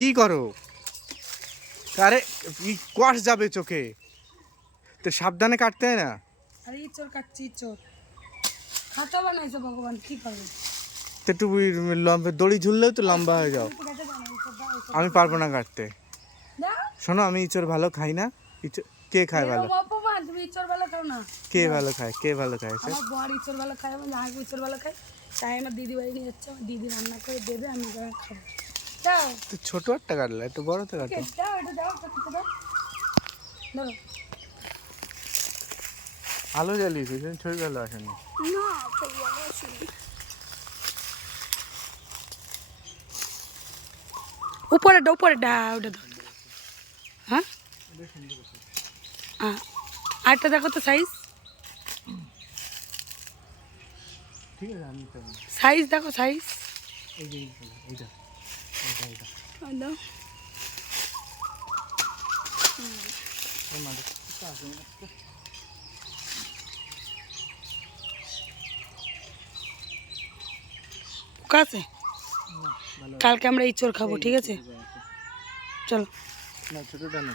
কি করো? আরে কষ যাবে চোখে, তো সাবধানে কাটতে হয় না? আরে ইঁচড় কাটছি, ইঁচড় খাতা বানাইছে ভগবান, কি করবে? তো একটু লম্বা দড়ি ঝুললেও তো লম্বা হয়ে যাও। আমি পারবো না কাটতে। শোনো, আমি ইঁচড় ভালো খাই না। কে খায় ভালো? অপমান, তুমি ইঁচড় ভালো খাও না? কে ভালো খায়? কে ভালো খায়? আমার বর ইঁচড় ভালো খায়, আমার জামাই ইঁচড় ভালো খায়। তাই আমার দিদি বাড়ি নিয়ে যাচ্ছে, আমার দিদি রান্না করে দেবে, আমি খাবো। দাও তো ছোট একটা কাটলে, একটু বড় তো কাটো। দাও, এটা দাও, কাটতে দাও। ধরো। আলো জ্বালিয়েছি, ছবি ভালো আসেনি। না, ছবি ভালো আসেনি। উপরেটা উপরেটা ওটা দাও। হ্যাঁ, আরেকটা দেখো তো সাইজ। ঠিক আছে, আমি তো সাইজ দেখো, সাইজ। এই যে এইটা এইটা দাও। পোকা আছে? কালকে আমরা ইঁচড় খাবো, ঠিক আছে? চলো। না, ছোটটা না।